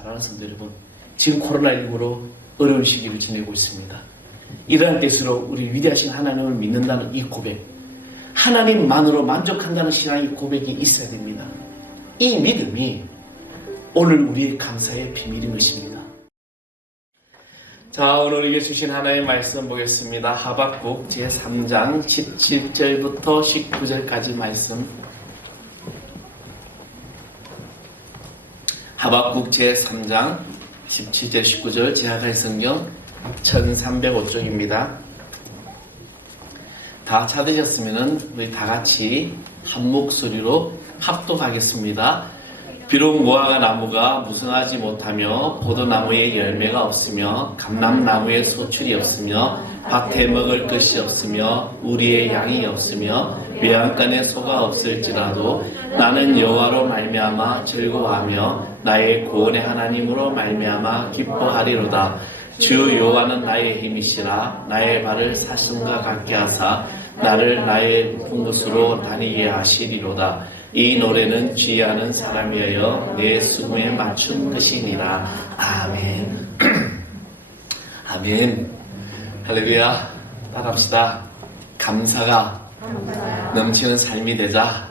사랑하는 성도 여러분, 지금 코로나19로 어려운 시기를 지내고 있습니다. 이러한 때일수록 우리 위대하신 하나님을 믿는다는 이 고백, 하나님만으로 만족한다는 신앙의 고백이 있어야 됩니다. 이 믿음이 오늘 우리의 감사의 비밀인 것입니다. 자, 오늘 우리에게 주신 하나님의 말씀 보겠습니다. 하박국 제3장 17절부터 19절까지 말씀. 하박국 제3장 17절 19절 제하갈 성경 1305쪽입니다. 다 찾으셨으면 우리 다 같이 한 목소리로 합독하겠습니다. 비록 무화과 나무가 무성하지 못하며 포도나무에 열매가 없으며 감람나무에 소출이 없으며 밭에 먹을 것이 없으며 우리의 양이 없으며 외양간에 소가 없을지라도 나는 여호와로 말미암아 즐거워하며 나의 구원의 하나님으로 말미암아 기뻐하리로다. 주 여호와는 나의 힘이시라. 나의 발을 사슴과 같게 하사 나를 나의 높은 곳으로 다니게 하시리로다. 이 노래는 지혜하는 사람이여 내 수고에 맞춘 것이니라. 아멘. 아멘. 할렐루야. 따라합시다. 감사가 넘치는 삶이 되자.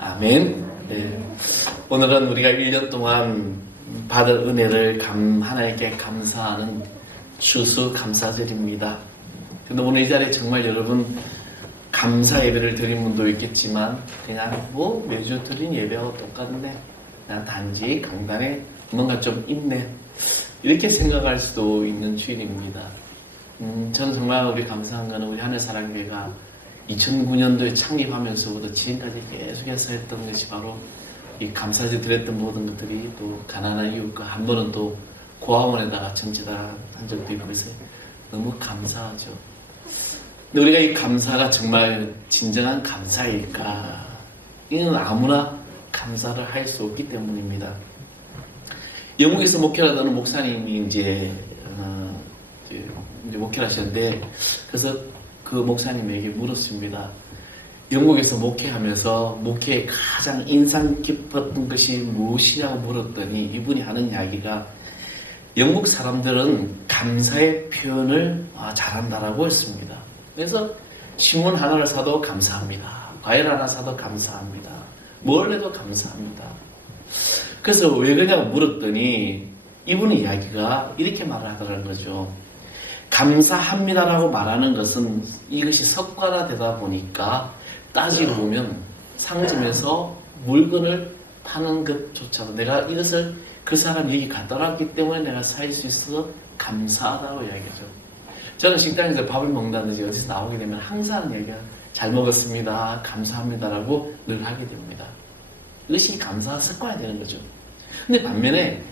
아멘. 네. 오늘은 우리가 1년 동안 받을 은혜를 하나님께 감사하는 추수감사절입니다. 근데 오늘 이 자리에 정말 여러분 감사 예배를 드린 분도 있겠지만 그냥 뭐 매주 드린 예배하고 똑같네, 그냥 단지 강단에 뭔가 좀 있네, 이렇게 생각할 수도 있는 주일입니다. 저는 정말 우리 감사한 거는 우리 하늘사랑교회가 2009년도에 창립하면서부터 지금까지 계속해서 했던 것이 바로 이 감사제 드렸던 모든 것들이 또 가난한 이웃과 한 번은 또 고아원에다가 전체다 한 적도 있고 해서 너무 감사하죠. 근데 우리가 이 감사가 정말 진정한 감사일까? 이는 아무나 감사를 할 수 없기 때문입니다. 영국에서 목회를 하던 목사님이 이제 목회를 하셨는데, 그래서 그 목사님에게 물었습니다. 영국에서 목회하면서 목회에 가장 인상 깊었던 것이 무엇이냐고 물었더니 이분이 하는 이야기가 영국 사람들은 감사의 표현을 잘한다라고 했습니다. 그래서 신문 하나를 사도 감사합니다. 과일 하나 사도 감사합니다. 뭘 해도 감사합니다. 그래서 왜 그러냐고 물었더니 이분의 이야기가 이렇게 말을 하더라는 거죠. 감사합니다라고 말하는 것은 이것이 습관화되다 보니까 따지고 보면 상점에서 물건을 파는 것조차도 내가 이것을 그 사람 얘기 갖다 놨기 때문에 내가 살 수 있어서 감사하다고 이야기하죠. 저는 식당에서 밥을 먹는다든지 어디서 나오게 되면 항상 얘기가 잘 먹었습니다, 감사합니다라고 늘 하게 됩니다. 이것이 감사 습관이 되는 거죠. 근데 반면에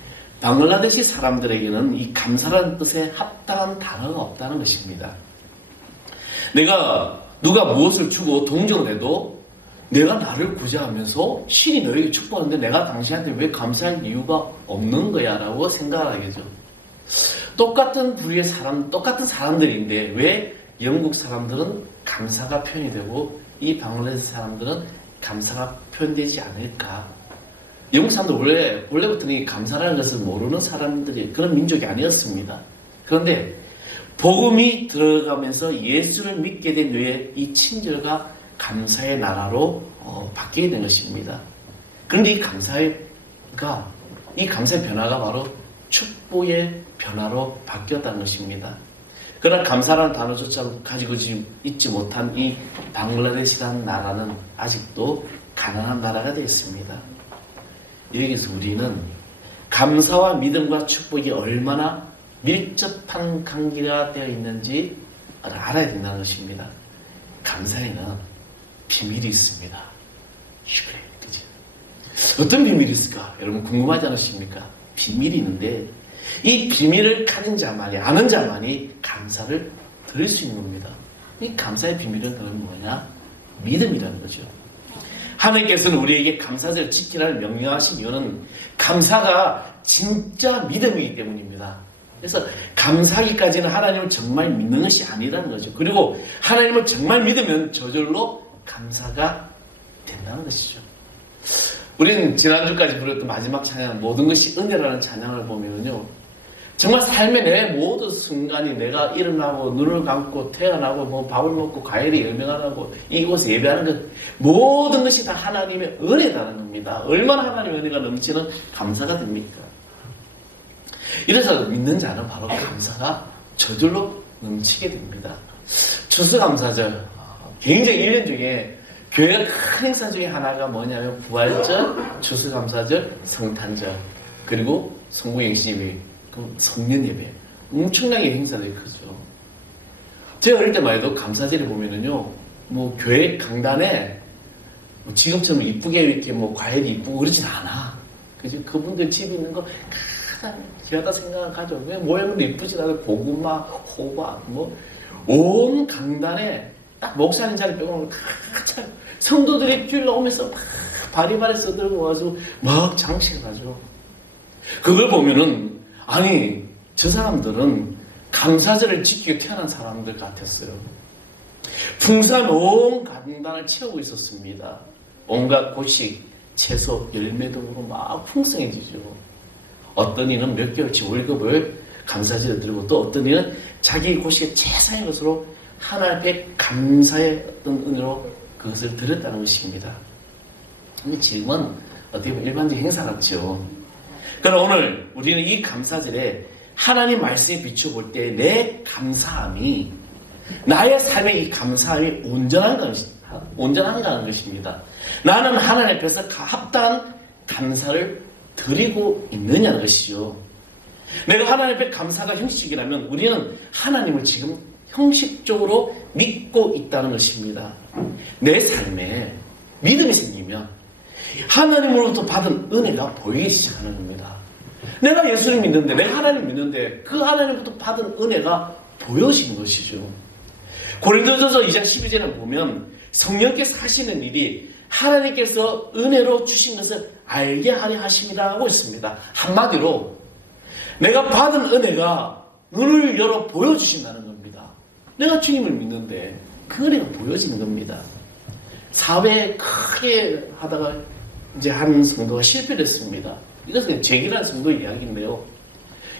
방글라데시 사람들에게는 이 감사라는 뜻에 합당한 단어가 없다는 것입니다. 내가 누가 무엇을 주고 동정을 해도 내가 나를 구제하면서 신이 너에게 축복하는데 내가 당신한테 왜 감사할 이유가 없는 거야 라고 생각을 하겠죠. 똑같은 부류의 사람, 똑같은 사람들인데 왜 영국 사람들은 감사가 표현이 되고 이 방글라데시 사람들은 감사가 표현되지 않을까? 영국 사람들 원래부터는 감사라는 것을 모르는 사람들이 그런 민족이 아니었습니다. 그런데 복음이 들어가면서 예수를 믿게 된 후에 이 친절과 감사의 나라로 바뀌게 된 것입니다. 그런데 이 감사의 변화가 바로 축복의 변화로 바뀌었다는 것입니다. 그러나 감사라는 단어조차 가지고 있지 못한 이 방글라데시라는 나라는 아직도 가난한 나라가 되어 있습니다. 여기서 우리는 감사와 믿음과 축복이 얼마나 밀접한 관계가 되어 있는지 알아야 된다는 것입니다. 감사에는 비밀이 있습니다. 그래, 그치? 어떤 비밀이 있을까? 여러분 궁금하지 않으십니까? 비밀이 있는데 이 비밀을 가진 자만이, 아는 자만이 감사를 드릴 수 있는 겁니다. 이 감사의 비밀은 그럼 뭐냐? 믿음이라는 거죠. 하나님께서는 우리에게 감사절을 지키라는 명령하신 이유는 감사가 진짜 믿음이기 때문입니다. 그래서 감사하기까지는 하나님을 정말 믿는 것이 아니라는 거죠. 그리고 하나님을 정말 믿으면 저절로 감사가 된다는 것이죠. 우리는 지난주까지 부르던 마지막 찬양 모든 것이 은혜라는 찬양을 보면요, 정말 삶의 내 모든 순간이 내가 일어나고 눈을 감고 태어나고 뭐 밥을 먹고 과일이 열명하고 이곳에 예배하는 것 모든 것이 다 하나님의 은혜라는 겁니다. 얼마나 하나님의 은혜가 넘치는 감사가 됩니까? 이래서 믿는 자는 바로 감사가 저절로 넘치게 됩니다. 추수감사절, 굉장히 1년 중에 교회가 큰 행사 중에 하나가 뭐냐면 부활절, 추수감사절, 성탄절, 그리고 성부행신예배, 성년예배. 엄청나게 행사들이 크죠. 제가 어릴 때만 해도 감사절에 보면은요, 뭐 교회 강단에 뭐 지금처럼 이쁘게 이렇게 뭐 과일이 이쁘고 그러진 않아. 그죠? 그분들 집에 있는 거 가장 귀하다 생각하죠. 모양도 이쁘진 않아요. 고구마, 호박, 뭐 온 강단에 딱 목사님 자리 빼고는 가장 성도들이 길 나오면서 막 바리바리 써들고 와서 막 장식을 하죠. 그걸 보면은 아니 저 사람들은 감사절을 지키고 태어난 사람들 같았어요. 풍성한 온 강단을 채우고 있었습니다. 온갖 곡식, 채소, 열매 등으로 막 풍성해지죠. 어떤 이는 몇 개월치 월급을 감사절에 드리고 또 어떤 이는 자기 곡식의 최상의 것으로 하나님 앞에 감사의 어떤 은혜로 그것을 드렸다는 것입니다. 근데 지금은 어떻게 보면 일반적인 행사 같죠. 그럼 오늘 우리는 이 감사절에 하나님 말씀에 비춰볼 때 내 감사함이 나의 삶의 이 감사함이 온전한가 하는 것입니다. 나는 하나님 앞에서 합당한 감사를 드리고 있느냐는 것이죠. 내가 하나님 앞에 감사가 형식이라면 우리는 하나님을 지금 형식적으로 믿고 있다는 것입니다. 내 삶에 믿음이 생기면 하나님으로부터 받은 은혜가 보이기 시작하는 겁니다. 내가 예수를 믿는데, 내가 하나님 믿는데 그 하나님부터 받은 은혜가 보여지는 것이죠. 고린도전서 2장 12절에 보면 성령께서 하시는 일이 하나님께서 은혜로 주신 것을 알게 하려 하심이라 하고 있습니다. 한마디로 내가 받은 은혜가 눈을 열어 보여주신다는 겁니다. 내가 주님을 믿는데 그 은혜가 보여지는 겁니다. 사회 크게 하다가 이제 한 성도가 실패를 했습니다. 이것은 제기라는 성도의 이야기인데요.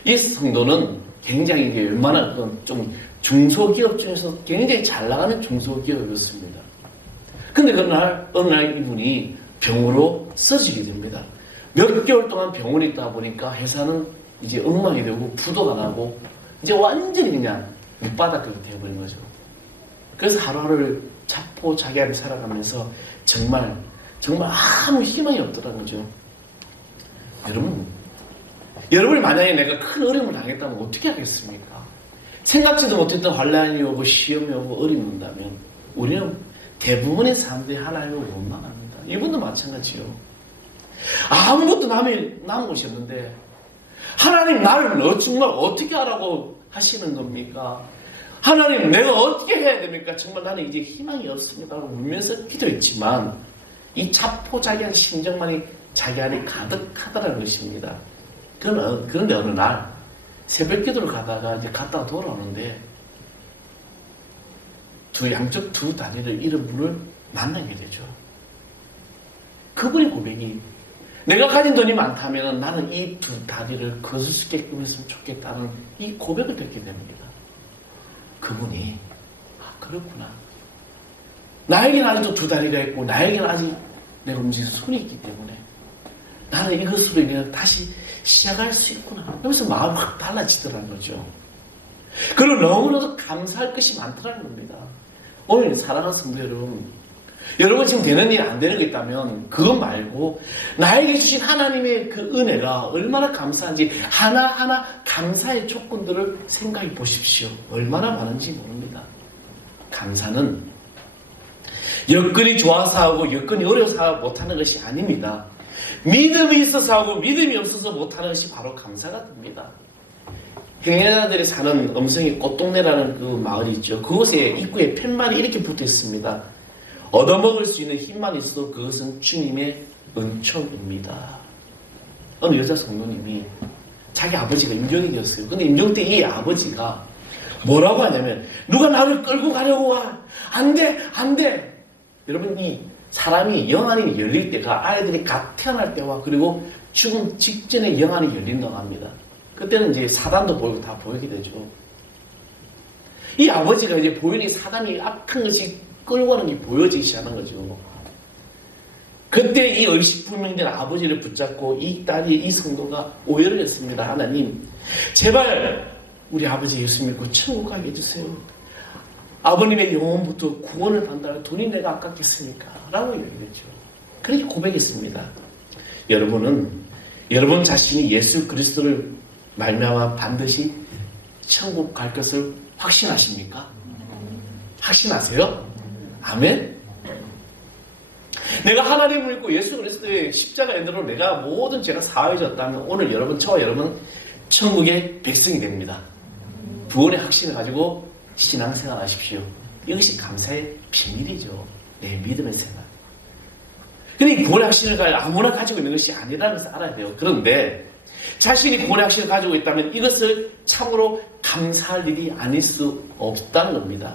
이 성도는 굉장히 이게 웬만한 좀 중소기업 중에서 굉장히 잘 나가는 중소기업이었습니다. 근데 어느 날 이분이 병으로 쓰러지게 됩니다. 몇 개월 동안 병원에 있다 보니까 회사는 이제 엉망이 되고 부도가 나고 이제 완전히 그냥 밑바닥으로 되어버린 거죠. 그래서 하루하루를 자포자기하게 살아가면서 정말 아무 희망이 없더라는 거죠. 여러분이 만약에 내가 큰 어려움을 당했다면 어떻게 하겠습니까? 생각지도 못했던 환란이 오고 시험이 오고 어려움이 온다면 우리는 대부분의 사람들이 하나님을 원망합니다. 이분도 마찬가지요. 아무것도 남은 곳이 없는데 하나님 나를 정말 어떻게 하라고 하시는 겁니까? 하나님 내가 어떻게 해야 됩니까? 정말 나는 이제 희망이 없습니다 라고 울면서 기도했지만 이 자포자기한 심정만이 자기 안에 가득하다는 것입니다. 그런데 어느 날 새벽 기도를 가다가 이제 갔다가 돌아오는데 양쪽 두 다리를 잃은 분을 만나게 되죠. 그분의 고백이 내가 가진 돈이 많다면 나는 이 두 다리를 거둘 수 있게끔 했으면 좋겠다는 이 고백을 듣게 됩니다. 그분이 그렇구나. 나에게는 아직도 두 다리가 있고 나에게는 아직 내가 움직이는 손이 있기 때문에 나는 이것으로 인해 다시 시작할 수 있구나. 그러면서 마음이 확 달라지더라는 거죠. 그리고 너무나도 감사할 것이 많더라는 겁니다. 오늘 사랑하는 성도 여러분 지금 되는 일 안 되는 게 있다면 그것 말고 나에게 주신 하나님의 그 은혜가 얼마나 감사한지 하나하나 감사의 조건들을 생각해 보십시오. 얼마나 많은지 모릅니다. 감사는 여건이 좋아서 하고 여건이 어려서 못하는 것이 아닙니다. 믿음이 있어서 하고 믿음이 없어서 못하는 것이 바로 감사가 됩니다. 행여자들이 사는 음성이 꽃동네라는 그 마을이 있죠. 그곳에 입구에 팻말이 이렇게 붙어 있습니다. 얻어먹을 수 있는 힘만 있어도 그것은 주님의 은총입니다. 어느 여자 성도님이 자기 아버지가 임종이었어요. 근데 임종 때 이 아버지가 뭐라고 하냐면 누가 나를 끌고 가려고 와. 안 돼. 여러분 이 사람이 영안이 열릴 때가 아이들이 갓 태어날 때와 그리고 죽음 직전에 영안이 열린다고 합니다. 그때는 이제 사단도 보이고 다 보이게 되죠. 이 아버지가 이제 보이니 사단이 악한 것이 끌고 가는 게 보여지기 시작하는 거죠. 그때 이 의식불명된 아버지를 붙잡고 이 딸이 이 성도가 오해를 했습니다. 하나님, 제발 우리 아버지 예수 믿고 천국 가게 해주세요. 아버님의 영혼부터 구원을 받는다면 돈이 내가 아깝겠습니까? 라고 얘기했죠. 그렇게 고백했습니다. 여러분은 여러분 자신이 예수 그리스도를 말미암아 반드시 천국 갈 것을 확신하십니까? 확신하세요? 아멘? 내가 하나님을 믿고 예수 그리스도의 십자가 은혜로 내가 모든 죄가 사해졌다면 오늘 여러분, 저와 여러분 천국의 백성이 됩니다. 구원의 확신을 가지고 신앙생활 하십시오. 이것이 감사의 비밀이죠. 내 믿음의 생활. 근데 구원의 확신을 아무나 가지고 있는 것이 아니라는 것을 알아야 돼요. 그런데 자신이 구원의 확신을 가지고 있다면 이것을 참으로 감사할 일이 아닐 수 없다는 겁니다.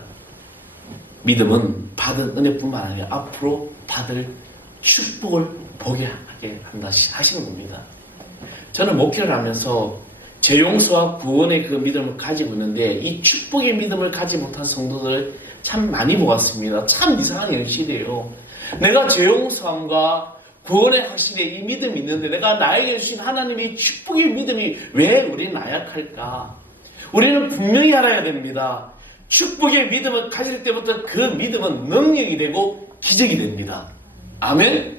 믿음은 받은 은혜뿐만 아니라 앞으로 받을 축복을 보게 하게 한다 하시는 겁니다. 저는 목회를 하면서 죄 용서와 구원의 그 믿음을 가지고 있는데 이 축복의 믿음을 가지 못한 성도들을 참 많이 보았습니다. 참 이상한 현실이에요. 내가 죄 용서함과 구원의 확신에 이 믿음이 있는데 내가 나에게 주신 하나님의 축복의 믿음이 왜 우리는 나약할까? 우리는 분명히 알아야 됩니다. 축복의 믿음을 가질 때부터 그 믿음은 능력이 되고 기적이 됩니다. 아멘?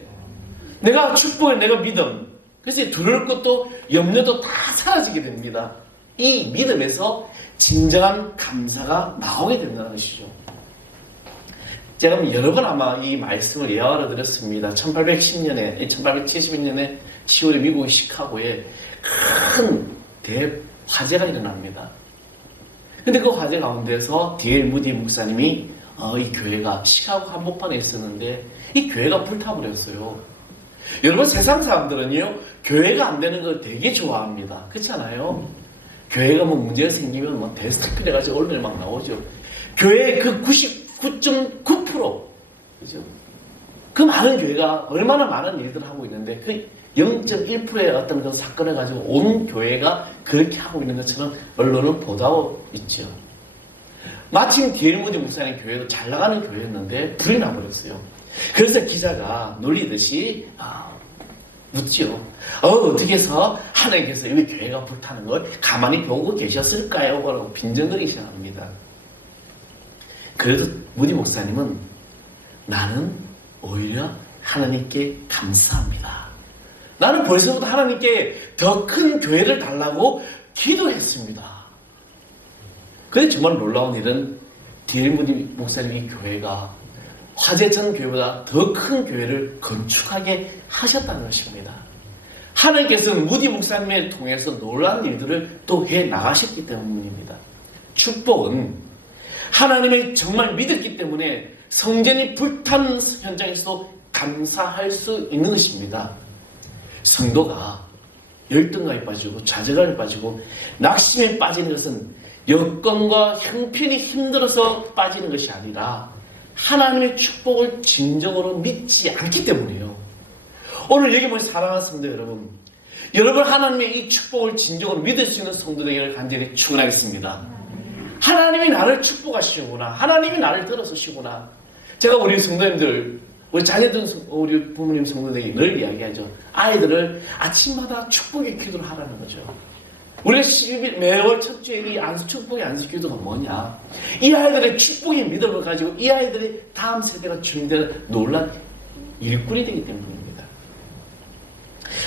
내가 축복을 내가 믿음. 그래서 두려울 것도 염려도 다 사라지게 됩니다. 이 믿음에서 진정한 감사가 나오게 된다는 것이죠. 제가 여러 번 아마 이 말씀을 예화로 드렸습니다. 1870년에 10월에 미국의 시카고에 큰 대화재가 일어납니다. 근데 그 화재 가운데서 D.L. 무디 목사님이 이 교회가 시카고 한복판에 있었는데 이 교회가 불타버렸어요. 여러분 세상 사람들은요 교회가 안 되는 걸 되게 좋아합니다. 그렇잖아요. 교회가 뭐 문제가 생기면 막 대스타필 해가지고 언론에 막 나오죠. 교회의 그 99.9% 그죠? 그 많은 교회가 얼마나 많은 일들을 하고 있는데 그 0.1%의 어떤 그 사건을 가지고 온 교회가 그렇게 하고 있는 것처럼 언론은 보도하고 있죠. 마침 D.L. 무디 목사님 교회도 잘 나가는 교회였는데 불이 나버렸어요. 그래서 기자가 놀리듯이 묻지요. 어떻게 해서 하나님께서 이 교회가 불타는 걸 가만히 보고 계셨을까요? 라고 빈정거리기 시작합니다. 그래도 무디 목사님은 나는 오히려 하나님께 감사합니다. 나는 벌써부터 하나님께 더 큰 교회를 달라고 기도했습니다. 그런데 정말 놀라운 일은 D.L. 무디 목사님의 교회가 화재 전 교회보다 더 큰 교회를 건축하게 하셨다는 것입니다. 하나님께서는 무디 목사님을 통해서 놀라운 일들을 또 해 나가셨기 때문입니다. 축복은 하나님을 정말 믿었기 때문에 성전이 불타는 현장에서도 감사할 수 있는 것입니다. 성도가 열등감에 빠지고 좌절감에 빠지고 낙심에 빠지는 것은 여건과 형편이 힘들어서 빠지는 것이 아니라 하나님의 축복을 진정으로 믿지 않기 때문이에요. 오늘 여기 보신 사랑하는 성도 여러분, 여러분 하나님의 이 축복을 진정으로 믿을 수 있는 성도 되기를 간절히 축원하겠습니다. 하나님이 나를 축복하시구나. 하나님이 나를 들어서시구나. 제가 우리 성도님들, 우리 자녀들, 우리 부모님 성도들에게 늘 이야기하죠. 아이들을 아침마다 축복의 기도를 하라는 거죠. 우리가 매월 첫 주에 이 축복의 안수 기도가 뭐냐? 이 아이들의 축복의 믿음을 가지고 이 아이들이 다음 세대가 주님들 놀란 일꾼이 되기 때문입니다.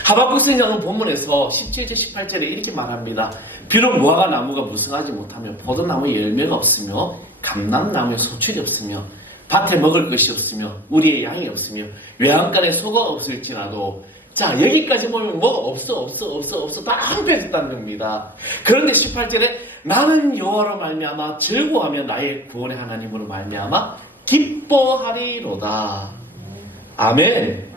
하박국 선지자는 본문에서 17절 18절에 이렇게 말합니다. 비록 무화과 나무가 무성하지 못하며 포도나무에 열매가 없으며 감람나무에 소출이 없으며 밭에 먹을 것이 없으며 우리의 양이 없으며 외양간에 소가 없을지라도 자 여기까지 보면 뭐가 없어 다 황폐해졌다는 겁니다. 그런데 18절에 나는 여호와로 말미암아 즐거워하며 나의 구원의 하나님으로 말미암아 기뻐하리로다. 아멘.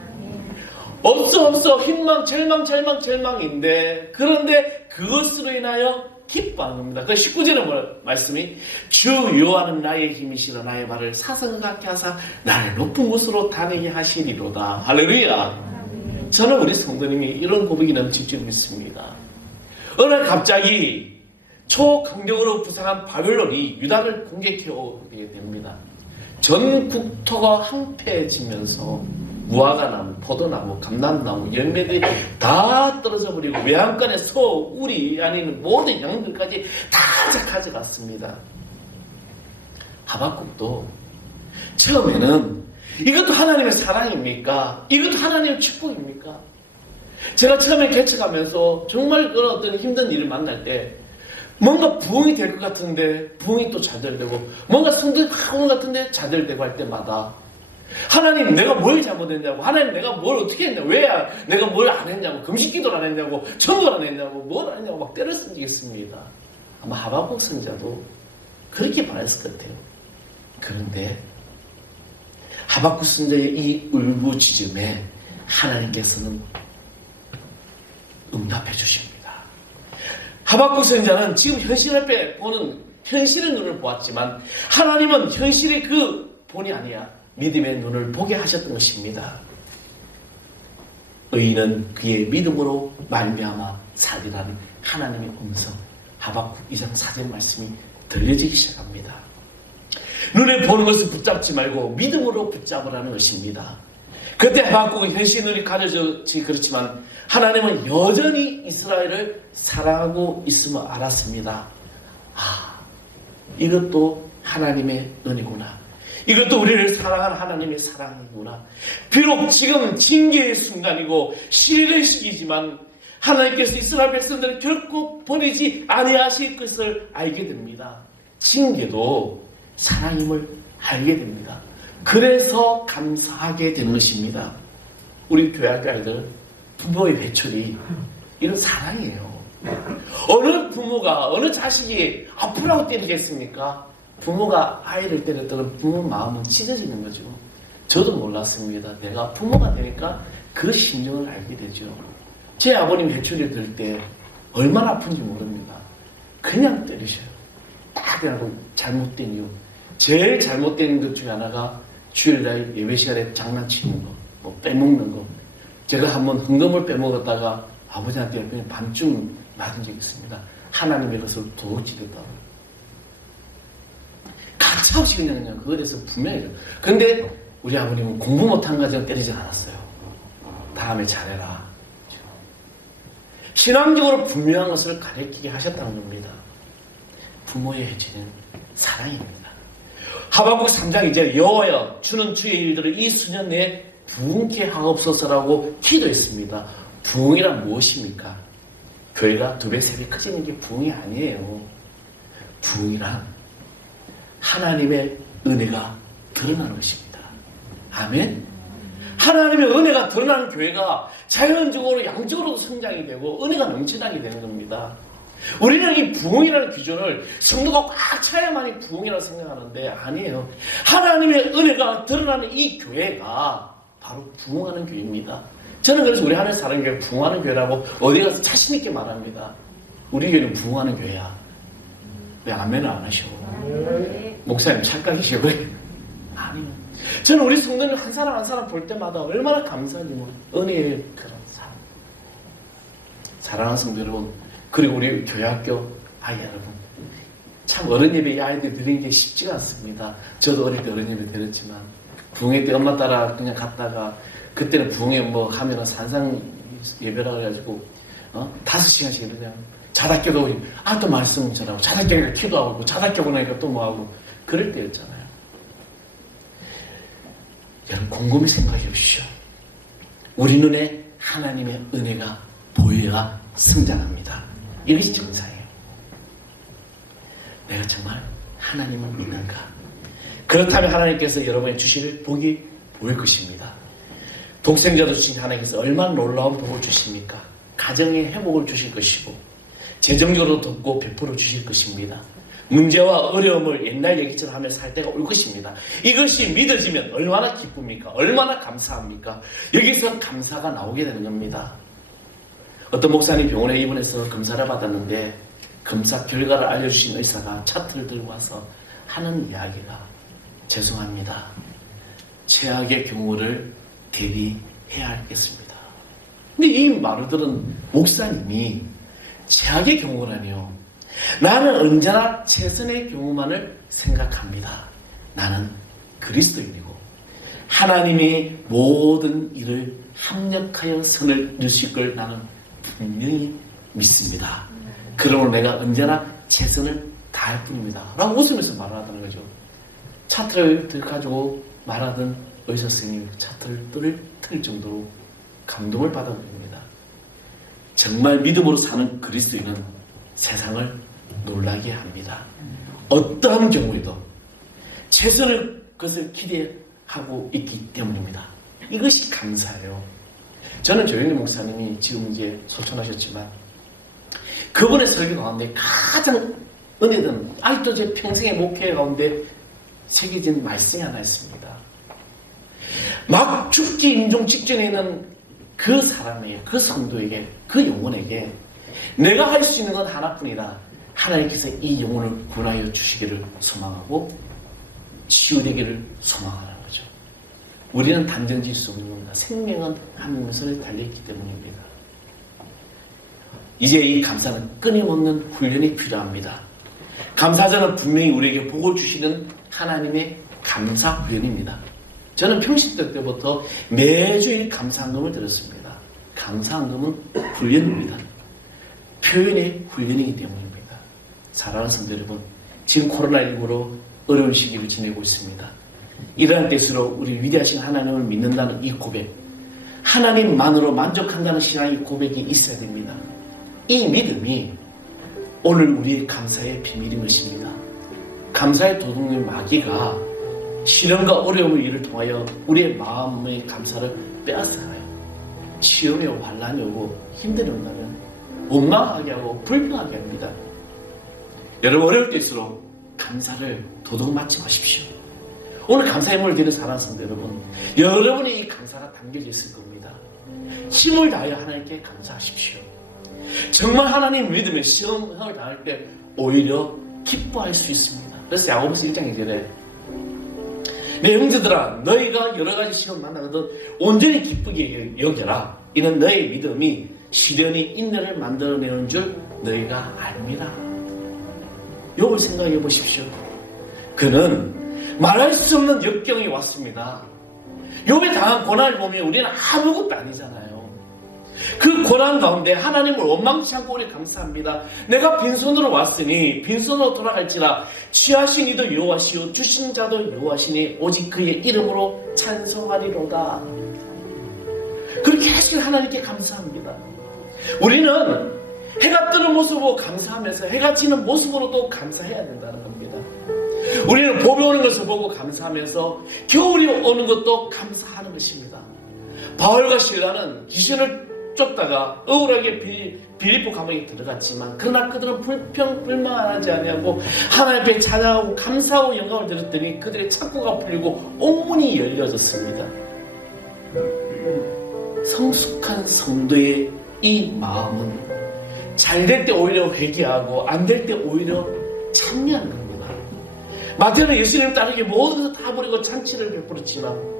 없어 희망 절망인데 그런데 그것으로 인하여 기뻐하는 겁니다. 그 19절의 말씀이 주 여호와는 나의 힘이시라 나의 발을 사슴 같게 하사 나를 높은 곳으로 다니게 하시리로다. 할렐루야. 저는 우리 성도님이 이런 고백이 넘칠 줄 믿습니다. 어느 날 갑자기 초강력으로 부상한 바벨론이 유다를 공격해 오게 됩니다. 전 국토가 황폐해지면서 무화과 나무, 포도나무, 감람나무, 열매들이 다 떨어져 버리고 외양간에 소, 우리 아닌 모든 양들까지 다 가져갔습니다. 하박국도 처음에는 이것도 하나님의 사랑입니까? 이것도 하나님의 축복입니까? 제가 처음에 개척하면서 정말 그런 어떤 힘든 일을 만날 때 뭔가 부흥이 될 것 같은데 부흥이 또 잘 되고 뭔가 성도가 오는 것 같은데 잘 되고 할 때마다 하나님 내가 뭘 잘못했냐고, 하나님 내가 뭘 어떻게 했냐고, 왜 내가 뭘 안 했냐고, 금식기도를 안 했냐고, 청도를 안 했냐고, 뭘 안 했냐고 막 때를 쓰겠습니다. 아마 하박국 선지자도 그렇게 말했을 것 같아요. 그런데 하박국 선지자의 이 울부짖음에 하나님께서는 응답해 주십니다. 하박국 선지자는 지금 현실 앞에 보는 현실의 눈을 보았지만 하나님은 현실의 그 본이 아니야 믿음의 눈을 보게 하셨던 것입니다. 의인은 그의 믿음으로 말미암아 살리라는 하나님의 음성, 하박국 2장 4절 말씀이 들려지기 시작합니다. 눈에 보는 것을 붙잡지 말고 믿음으로 붙잡으라는 것입니다. 그때 하박국은 현실의 눈이 가려졌지 그렇지만 하나님은 여전히 이스라엘을 사랑하고 있음을 알았습니다. 이것도 하나님의 은혜구나. 이것도 우리를 사랑하는 하나님의 사랑이구나. 비록 지금 징계의 순간이고 시련의 시기지만 하나님께서 이스라엘 백성들을 결코 버리지 아니하실 것을 알게 됩니다. 징계도 사랑임을 알게 됩니다. 그래서 감사하게 되는 것입니다. 우리 교회학교 아이들 부모의 배출이 이런 사랑이에요. 어느 부모가 어느 자식이 아프라고 때리겠습니까? 부모가 아이를 때렸다는 부모 마음은 찢어지는 거죠. 저도 몰랐습니다. 내가 부모가 되니까 그 심정을 알게 되죠. 제 아버님 회초리 들 때 얼마나 아픈지 모릅니다. 그냥 때리셔요. 딱 그러고 잘못된 이유. 제일 잘못된 것 중에 하나가 주일날 예배 시간에 장난치는 거, 뭐 빼먹는 거. 제가 한번 흥금을 빼먹었다가 아버지한테 그냥 반쯤 맞은 적이 있습니다. 하나님의 것을 도둑질했다고. 가차없이 그냥 그거에 대해서 분명해요. 근데 우리 아버님은 공부 못한 가지고 때리지 않았어요. 다음에 잘해라. 신앙적으로 분명한 것을 가르치게 하셨다는 겁니다. 부모의 해치는 사랑입니다. 하박국 3장 2절 여호와여 주는 주의 일들을 이 수년 내에 부흥케 하옵소서라고 기도했습니다. 부흥이란 무엇입니까? 교회가 2배, 3배 커지는 게 부흥이 아니에요. 부흥이란 하나님의 은혜가 드러나는 것입니다. 아멘? 하나님의 은혜가 드러나는 교회가 자연적으로 양적으로도 성장이 되고 은혜가 넘쳐나게 되는 겁니다. 우리는 이 부흥이라는 기준을 성도가 꽉 차야만이 부흥이라고 생각하는데 아니에요. 하나님의 은혜가 드러나는 이 교회가 바로 부흥하는 교회입니다. 저는 그래서 우리 하늘 사는 교회 부흥하는 교회라고 어디 가서 자신 있게 말합니다. 우리 교회는 부흥하는 교회야. 왜 아멘을 안 하셔? 목사님 착각이시고 아니요. 저는 우리 성도님 한 사람 한 사람 볼 때마다 얼마나 감사한지 은혜의 그런 삶. 사랑하는 성도 여러분, 그리고 우리 교회학교 아이 여러분, 참 어른 예배 이 아이들 드리는 게 쉽지가 않습니다. 저도 어릴 때 어른 예배 드렸지만 부흥회 때 엄마 따라 그냥 갔다가 그때는 부흥회 뭐 하면은 산상 예배라 해가지고 5시간씩 그냥 자다깨도 또 말씀 전하고 자다깨니까 기도하고 자다깨고 나니까 또 뭐하고 그럴 때였잖아요. 여러분 곰곰이 생각해 보십시오. 우리 눈에 하나님의 은혜가 보여야 성장합니다. 이것이 정상이에요. 내가 정말 하나님을 믿는가? 그렇다면 하나님께서 여러분의 주실 복이 보일 것입니다. 독생자도 주신 하나님께서 얼마나 놀라운 복을 주십니까? 가정의 회복을 주실 것이고 재정적으로 돕고 베풀어 주실 것입니다. 문제와 어려움을 옛날 얘기처럼 하며 살 때가 올 것입니다. 이것이 믿어지면 얼마나 기쁩니까? 얼마나 감사합니까? 여기서 감사가 나오게 되는 겁니다. 어떤 목사님 병원에 입원해서 검사를 받았는데 검사 결과를 알려주신 의사가 차트를 들고 와서 하는 이야기가 죄송합니다. 최악의 경우를 대비해야 하겠습니다. 근데 이 말을 들은 목사님이 최악의 경우라니요. 나는 언제나 최선의 경우만을 생각합니다. 나는 그리스도인이고 하나님이 모든 일을 합력하여 선을 이루실 걸 나는 분명히 믿습니다. 그러므로 내가 언제나 최선을 다할 뿐입니다. 라고 웃으면서 말을 하다는 거죠. 차트를 가지고 말하던 의사 선생님이 차트를 틀 정도로 감동을 받아들입니다. 정말 믿음으로 사는 그리스도인은 세상을 놀라게 합니다. 어떠한 경우에도 최선을 그것을 기대하고 있기 때문입니다. 이것이 감사예요. 저는 조영래 목사님이 지금 이제 소천하셨지만 그분의 설교 가운데 가장 은혜된 아직도 제 평생의 목회 가운데 새겨진 말씀이 하나 있습니다. 막 죽기 임종 직전에 있는 그 사람에게, 그 성도에게, 그 영혼에게 내가 할 수 있는 건 하나뿐이다. 하나님께서 이 영혼을 구원하여 주시기를 소망하고 치유되기를 소망하는 거죠. 우리는 단정질 수 없는 겁니다. 생명은 하나님의 손에 달려있기 때문입니다. 이제 이 감사는 끊임없는 훈련이 필요합니다. 감사자는 분명히 우리에게 복을 주시는 하나님의 감사 훈련입니다. 저는 평신도 때부터 매주일 감사헌금을 드렸습니다. 감사헌금은 훈련입니다. 표현의 훈련이기 때문입니다. 사랑하는 성도 여러분, 지금 코로나19로 어려운 시기를 지내고 있습니다. 이러한 때일수록 우리 위대하신 하나님을 믿는다는 이 고백, 하나님만으로 만족한다는 신앙의 고백이 있어야 됩니다. 이 믿음이 오늘 우리의 감사의 비밀인 것입니다. 감사의 도둑놈의 마귀가 시련과 어려움을 이를 통하여 우리의 마음의 감사를 빼앗아가요. 시험이 오고 환난이 오고 힘든 날은 원망하게 하고 불평하게 합니다. 여러분 어려울 때일수록 감사를 도둑맞지 마십시오. 오늘 감사의 물을 드리는 사랑하는 성도 여러분, 여러분의 이 감사가 담겨져 있을 겁니다. 힘을 다하여 하나님께 감사하십시오. 정말 하나님 믿음의 시험을 당할 때 오히려 기뻐할 수 있습니다. 그래서 야고보서 1장 2절에 내 형제들아 너희가 여러 가지 시험 만나거든 온전히 기쁘게 여겨라. 이는 너희 믿음이 시련이 인내를 만들어내는 줄 너희가 압니다. 욥을 생각해 보십시오. 그는 말할 수 없는 역경이 왔습니다. 욥이 당한 고난을 보면 우리는 아무것도 아니잖아요. 그 고난 가운데 하나님을 원망치 않고 우리 감사합니다. 내가 빈손으로 왔으니 빈손으로 돌아갈지라 취하신 이도 여호와시요 주신 자도 여호와시니 오직 그의 이름으로 찬송하리로다. 그렇게 하신 하나님께 감사합니다. 우리는 해가 뜨는 모습을 보고 감사하면서 해가 지는 모습으로도 감사해야 된다는 겁니다. 우리는 봄이 오는 것을 보고 감사하면서 겨울이 오는 것도 감사하는 것입니다. 바울과 실라는 귀신을 쫓다가 억울하게 빌립보 감옥에 들어갔지만 그러나 그들은 불평불만하지 아니하고 하나님 앞에 찬양하고 감사하고 영광을 드렸더니 그들의 창고가 풀리고 옥문이 열려졌습니다. 성숙한 성도의 이 마음은 잘 될 때 오히려 회개하고 안 될 때 오히려 찬미하는 겁니다. 마태는 예수님을 따르기 모든 것을 다 버리고 잔치를 베풀었지만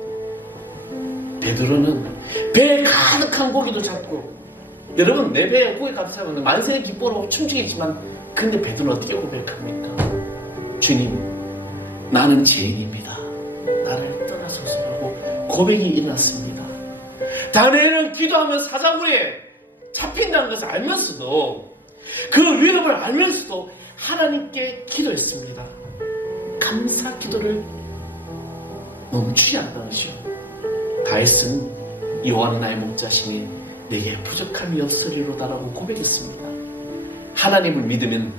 베드로는 배에 가득한 고기도 잡고, 여러분 내 배에 고기 값을 하면 만세의 기뻐로 춤추겠지만 근데 베드로는 어떻게 고백합니까? 주님 나는 죄인입니다. 나를 떠나소서라고 고백이 일어났습니다. 다니엘은 기도하면 사자굴에 잡힌다는 것을 알면서도 그 위협을 알면서도 하나님께 기도했습니다. 감사 기도를 멈추지 않았다는 것이요. 다윗은 여호와는 나의 목자시니 내게 부족함이 없으리로다라고 고백했습니다. 하나님을 믿으면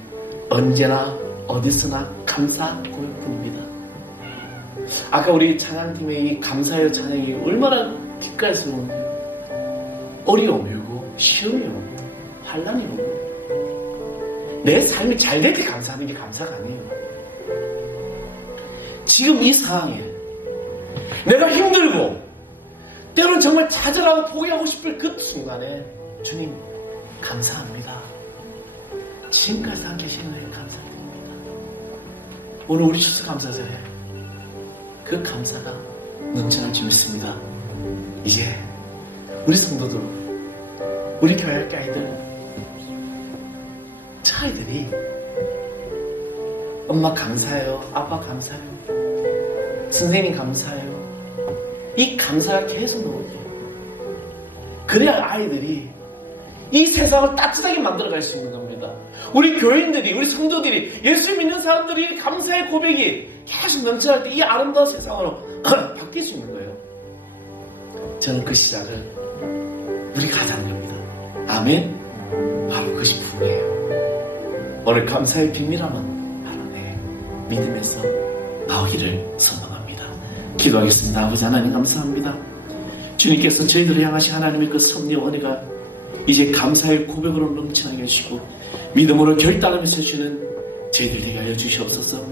언제나 어디서나 감사 고백뿐입니다. 아까 우리 찬양팀의 이 감사의 찬양이 얼마나 빛깔스 오는데 어려움이 오고 시험이 오고 환난이 오고 내 삶이 잘 될 때 감사하는 게 감사가 아니에요. 지금 이 상황에 내가 힘들고 때로는 정말 좌절하고 포기하고 싶을 그 순간에 주님 감사합니다. 지금까지 다 계시는 은혜 감사드립니다. 오늘 우리 추수감사절에 그 감사가 넘쳐날 줄 믿습니다. 이제 우리 성도들, 우리 교회학교 아이들, 저 아이들이 엄마 감사해요, 아빠 감사해요, 선생님 감사해요, 이 감사가 계속 나오게. 그래야 아이들이 이 세상을 따뜻하게 만들어갈 수 있는 겁니다. 우리 교인들이, 우리 성도들이, 예수 믿는 사람들이 감사의 고백이 계속 넘쳐날 때 이 아름다운 세상으로 바뀔 수 있는 거예요. 저는 그 시작을 우리가 하자는 겁니다. 아멘. 바로 그것이 부흥이에요. 오늘 감사의 비밀함은 바로 내 믿음에서 나오기를 선언합니다. 기도하겠습니다. 아버지 하나님 감사합니다. 주님께서 저희들을 향하신 하나님의 그 섭리와 은혜가 이제 감사의 고백으로 넘쳐나게 해주시고 믿음으로 결단하면서 주는 저희들 되게 하여 주시옵소서.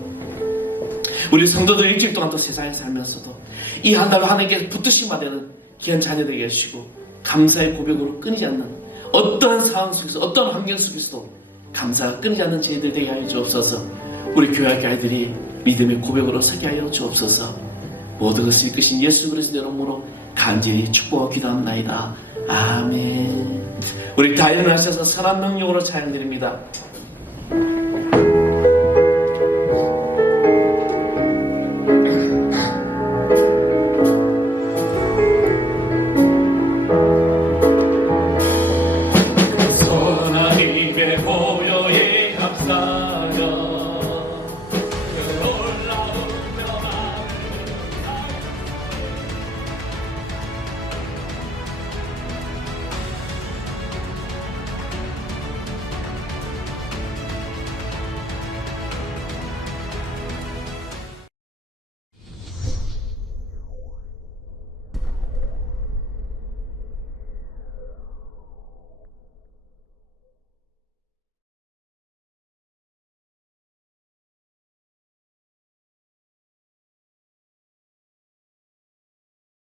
우리 성도들 일주일 동안 또 세상에 살면서도 이 한 달로 하나님께 붙드심만 되는 귀한 자녀 되게 해주시고 감사의 고백으로 끊이지 않는 어떠한 상황 속에서 어떠한 환경 속에서도 감사가 끊이지 않는 저희들 되게 하여 주옵소서. 우리 교회학교 아이들이 믿음의 고백으로 서게 하여 주옵소서. 모든 것을 이끄신 예수 그리스도의 이름으로 간절히 축복하고 기도합나이다. 아멘. 우리 다 일어나셔서 선한 능력으로 찬양드립니다.